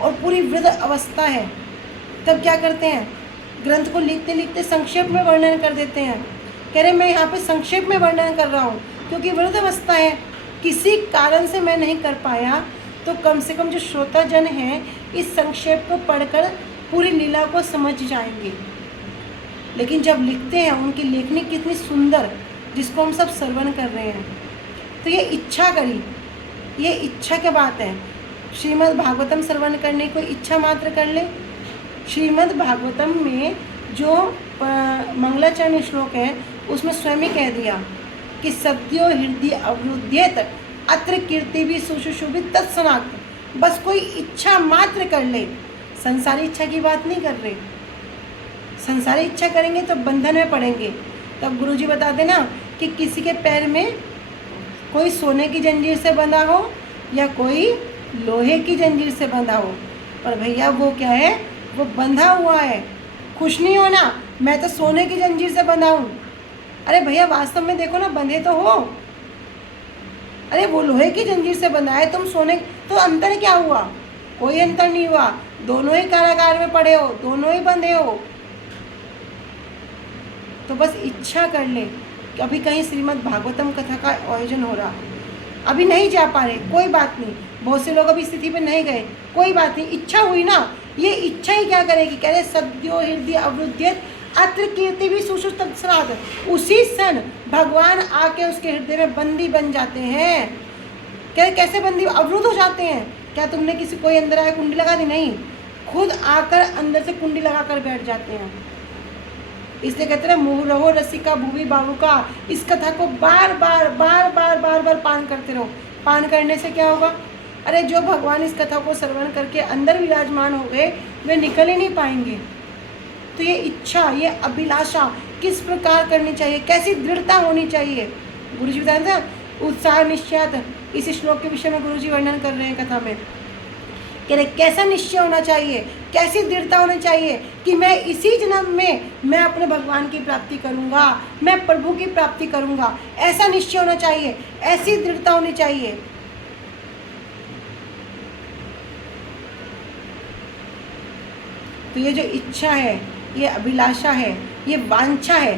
और पूरी वृद्ध अवस्था है, तब क्या करते हैं, ग्रंथ को लिखते लिखते संक्षेप में वर्णन कर देते हैं। कह रहे मैं यहाँ पे संक्षेप में वर्णन कर रहा हूँ क्योंकि वृद्ध अवस्था है, किसी कारण से मैं नहीं कर पाया, तो कम से कम जो श्रोता जन हैं इस संक्षेप को पढ़कर पूरी लीला को समझ जाएंगे। लेकिन जब लिखते हैं उनकी लेखनी कितनी सुंदर, जिसको हम सब श्रवण कर रहे हैं, तो ये इच्छा करी, ये इच्छा क्या बात है। श्रीमद् भागवतम श्रवण करने को इच्छा मात्र कर ले। श्रीमद् भागवतम में जो मंगलाचरण श्लोक है उसमें स्वयं ही कह दिया कि सद्यो हृदय अवरुध्येत अत्र कीर्ति भी सुशुशोभित तत्सनात्। बस कोई इच्छा मात्र कर ले, संसारी इच्छा की बात नहीं कर रहे। संसारी इच्छा करेंगे तो बंधन में पड़ेंगे। तब गुरुजी बता देना कि किसी के पैर में कोई सोने की जंजीर से बंधा हो या कोई लोहे की जंजीर से बंधा हो, पर भैया वो क्या है, वो बंधा हुआ है। खुश नहीं होना, मैं तो सोने की जंजीर से बंधा हूँ। अरे भैया वास्तव में देखो ना, बंधे तो हो। अरे वो लोहे की जंजीर से बंधा है, तुम सोने, तो अंतर क्या हुआ, कोई अंतर नहीं हुआ। दोनों ही कारागार में पड़े हो, दोनों ही बंधे हो। तो बस इच्छा कर ले। अभी कहीं श्रीमद् भागवतम कथा का आयोजन हो रहा, अभी नहीं जा पा रहे, कोई बात नहीं। बहुत से लोग अभी स्थिति पे नहीं गए, कोई बात नहीं। इच्छा हुई ना, ये इच्छा ही क्या करेगी, कह रहे सद्यो हृदय अवरुध्येत अत्र कीर्ति भी सुशुष्ट। उसी क्षण भगवान आके उसके हृदय में बंदी बन जाते हैं। क्या कैसे बंदी, अवरुद्ध हो जाते हैं। क्या तुमने किसी कोई अंदर आया कुंडी लगा दी, नहीं, खुद आकर अंदर से कुंडी लगा कर बैठ जाते हैं। इसलिए कहते हैं मुँह रहो रसिका भूवि बाबू का। इस कथा को बार बार बार बार बार बार पान करते रहो। पान करने से क्या होगा, अरे जो भगवान इस कथा को श्रवण करके अंदर विराजमान हो गए, वे निकल ही नहीं पाएंगे। तो ये इच्छा, ये अभिलाषा किस प्रकार करनी चाहिए, कैसी दृढ़ता होनी चाहिए। गुरुजी बता रहे थे उत्साह निश्चय, इस श्लोक के विषय में गुरुजी वर्णन कर रहे हैं कथा में। कह रहे कैसा निश्चय होना चाहिए, कैसी दृढ़ता होनी चाहिए कि मैं इसी जन्म में मैं अपने भगवान की प्राप्ति करूंगा, मैं प्रभु की प्राप्ति करूंगा। ऐसा निश्चय होना चाहिए, ऐसी दृढ़ता होनी चाहिए। तो ये जो इच्छा है, ये अभिलाषा है, ये वांछा है,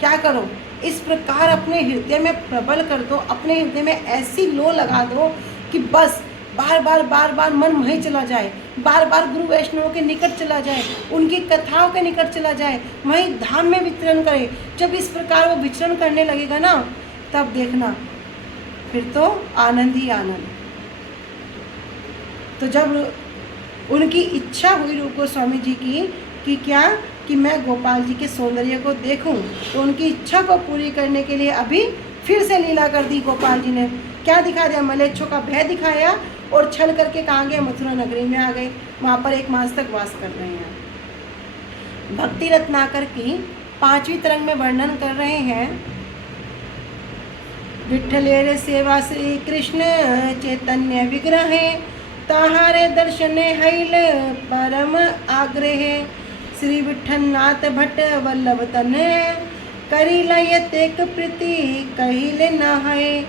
क्या करो, इस प्रकार अपने हृदय में प्रबल कर दो, अपने हृदय में ऐसी लो लगा दो कि बस बार बार बार बार मन वहीं चला जाए, बार बार गुरु वैष्णव के निकट चला जाए, उनकी कथाओं के निकट चला जाए, वहीं धाम में विचरण करे। जब इस प्रकार वो विचरण करने लगेगा ना, तब देखना फिर तो आनंद ही आनंद। तो जब उनकी इच्छा हुई रूप गोस्वामी जी की कि क्या, कि मैं गोपाल जी के सौंदर्य को देखूं, तो उनकी इच्छा को पूरी करने के लिए अभी फिर से लीला कर दी गोपाल जी ने। क्या दिखा दिया, मलेच्छों का भय दिखाया और छल करके कहाँ गए, मथुरा नगरी में आ गए, वहाँ पर 1 मास तक वास कर रहे हैं। भक्ति रत्नाकर की 5वीं तरंग में वर्णन कर रहे हैं, विठ्ठलेर सेवा श्री कृष्ण चैतन्य विग्रह, ताहारे दर्शन हैल परम आग्रह, श्री विठ्ठलनाथ भट्ट वल्लभ तन, करी लयतेक प्रीति कहिले न है,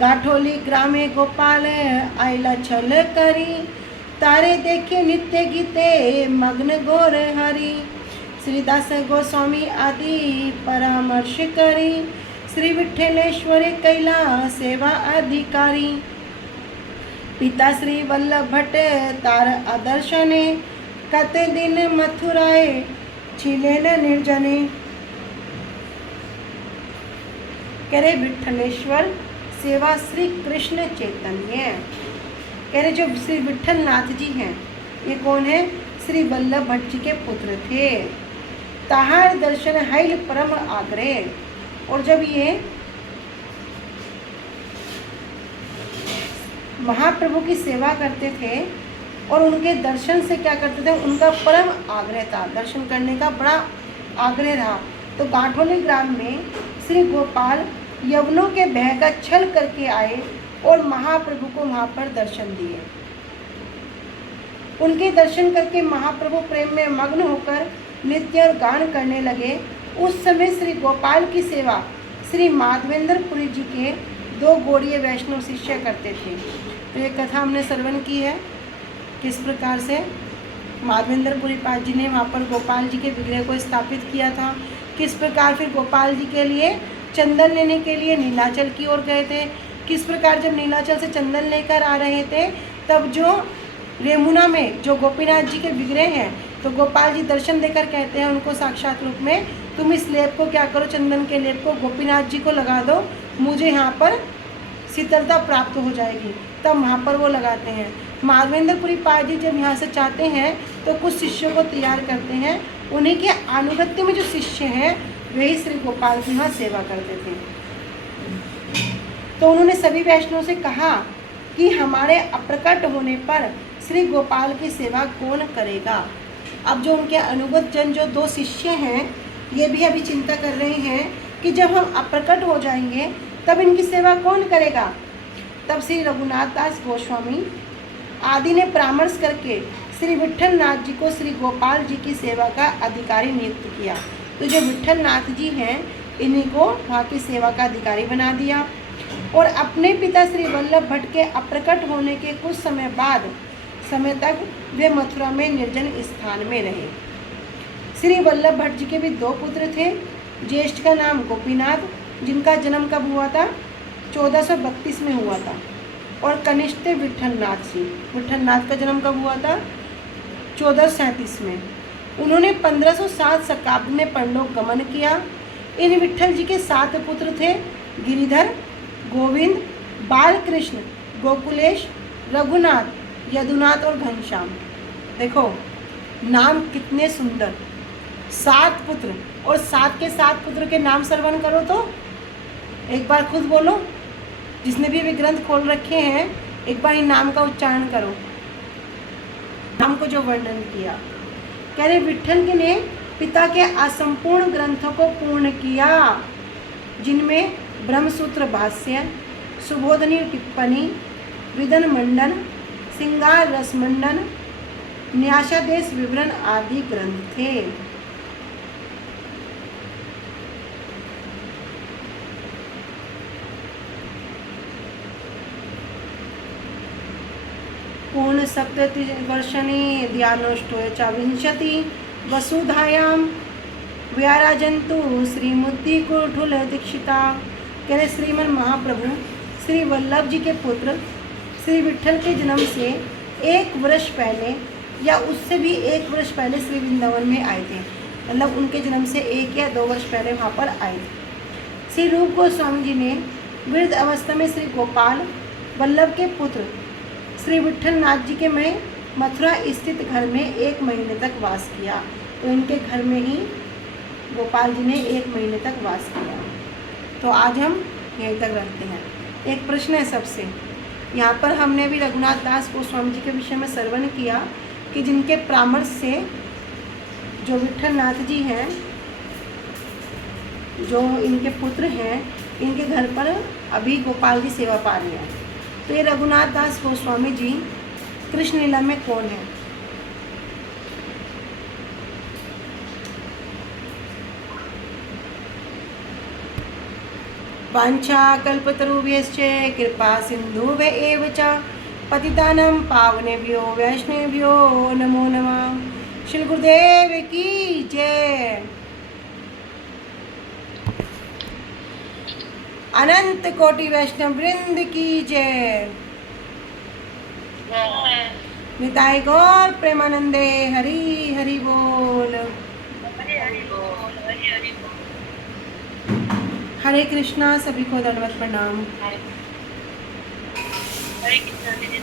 गाठोली ग्रामे गोपाल आयला छल करी, तारे देखे नित्य गीते मग्न गोर हरि, श्रीदास गोस्वामी आदि परामर्श करी, श्री विठ्ठलेश्वरी कैला सेवा अधिकारी, पिता श्री वल्लभ भट्ट तार आदर्शने, कते दिन मथुराए छिलेन निर्जने। कह रहे विठ्ठलेश्वर सेवा श्री कृष्ण चैतन्य, कह रहे जो श्री विठ्ठलनाथ जी हैं, ये कौन है, श्री वल्लभ भट्ट जी के पुत्र थे। ताहार दर्शन हैल परम आग्रह, और जब ये महाप्रभु की सेवा करते थे और उनके दर्शन से क्या करते थे, उनका परम आग्रह था, दर्शन करने का बड़ा आग्रह रहा। तो गाठोली ग्राम में श्री गोपाल यवनों के भय का छल करके आए और महाप्रभु को वहाँ पर दर्शन दिए। उनके दर्शन करके महाप्रभु प्रेम में मग्न होकर नृत्य और गान करने लगे। उस समय श्री गोपाल की सेवा श्री माधवेंद्रपुरी जी के 2 गौड़ीय वैष्णव शिष्य करते थे। तो ये कथा हमने श्रवण की है, किस प्रकार से माधवेंद्रपुरी पाद जी ने वहाँ पर गोपाल जी के विग्रह को स्थापित किया था, किस प्रकार फिर गोपाल जी के लिए चंदन लेने के लिए नीलाचल की ओर गए थे, किस प्रकार जब नीलाचल से चंदन लेकर आ रहे थे तब जो रेमुना में जो गोपीनाथ जी के विग्रह हैं, तो गोपाल जी दर्शन देकर कहते हैं उनको साक्षात रूप में, तुम इस लेप को क्या करो, चंदन के लेप को गोपीनाथ जी को लगा दो, मुझे यहाँ पर शीतलता प्राप्त हो जाएगी। तब वहाँ पर वो लगाते हैं। माधवेंद्रपुरी पाद जी जब यहाँ से चाहते हैं तो कुछ शिष्यों को तैयार करते हैं, उन्हीं के अनुगत्य में जो शिष्य हैं वही श्री गोपाल की यहाँ सेवा करते थे। तो उन्होंने सभी वैष्णवों से कहा कि हमारे अप्रकट होने पर श्री गोपाल की सेवा कौन करेगा। अब जो उनके अनुगत जन जो 2 शिष्य हैं, ये भी अभी चिंता कर रहे हैं कि जब हम अप्रकट हो जाएंगे तब इनकी सेवा कौन करेगा। तब श्री रघुनाथ दास गोस्वामी आदि ने परामर्श करके श्री विठ्ठलनाथ जी को श्री गोपाल जी की सेवा का अधिकारी नियुक्त किया। तो जो विठ्ठलनाथ जी हैं इन्हीं को वहाँ की सेवा का अधिकारी बना दिया। और अपने पिता श्री वल्लभ भट्ट के अप्रकट होने के कुछ समय तक वे मथुरा में निर्जन स्थान में रहे। श्री वल्लभ भट्ट जी के भी 2 पुत्र थे। ज्येष्ठ का नाम गोपीनाथ, जिनका जन्म कब हुआ था, 1432 में हुआ था, और कनिष्ठ थे विठ्ठलनाथ जी। विठ्ठलनाथ का जन्म कब हुआ था, 1437 में। उन्होंने 1507 शताब्दी में परलोक गमन किया। इन विठ्ठल जी के 7 पुत्र थे, गिरिधर, गोविंद, बालकृष्ण, गोकुलेश, रघुनाथ, यदुनाथ और घनश्याम। देखो नाम कितने सुंदर, 7 पुत्र, और 7 के 7 पुत्र के नाम श्रवण करो तो एक बार खुद बोलो, जिसने भी ग्रंथ खोल रखे हैं एक बार इन नाम का उच्चारण करो। नाम को जो वर्णन किया, कह रहे विठ्ठल जी ने पिता के असंपूर्ण ग्रंथों को पूर्ण किया, जिनमें ब्रह्मसूत्र भाष्य, सुबोधनी टिप्पणी, विदन मंडन, सिंगार रसमंडन, न्यासादेश विवरण आदि ग्रंथ थे। पूर्ण सप्ततिवर्षणी ध्यानोष्टो च विंशति वसुधायां व्याराजन्तु श्रीमूर्ति कुठुल दीक्षिता। कह रहे श्रीमन महाप्रभु श्री वल्लभ जी के पुत्र श्री विठ्ठल के जन्म से 1 वर्ष पहले या उससे भी 1 वर्ष पहले श्री वृंदावन में आए थे। मतलब उनके जन्म से 1 या 2 वर्ष पहले वहाँ पर आए थे। श्री रूप गोस्वामी जी ने वृद्ध अवस्था में श्री गोपाल वल्लभ के पुत्र श्री विठ्ठलनाथ जी के में मथुरा स्थित घर में 1 महीने तक वास किया। तो इनके घर में ही गोपाल जी ने 1 महीने तक वास किया। तो आज हम यहीं तक रखते हैं। एक प्रश्न है सबसे यहाँ पर हमने भी रघुनाथ दास गोस्वामी जी के विषय में श्रवण किया कि जिनके परामर्श से जो विठल नाथ जी हैं, जो इनके पुत्र हैं, इनके घर पर अभी गोपाल की सेवा पा रही है। तो ये रघुनाथ दास गोस्वामी जी कृष्ण लीला में कौन है? वाञ्छाकल्पतरुभ्यश्च कृपा सिन्धुभ्य एव च पतितानां पावनेभ्यो वैष्णवेभ्यो नमो नमः। श्री गुरुदेव की जय। अनंत कोटि वैष्णव वृंद की जय। निताय गौर प्रेमानंदे हरि हरि बोल। हरे कृष्णा। सभी को दंडवत प्रणाम। हरे कृष्णा दीदी।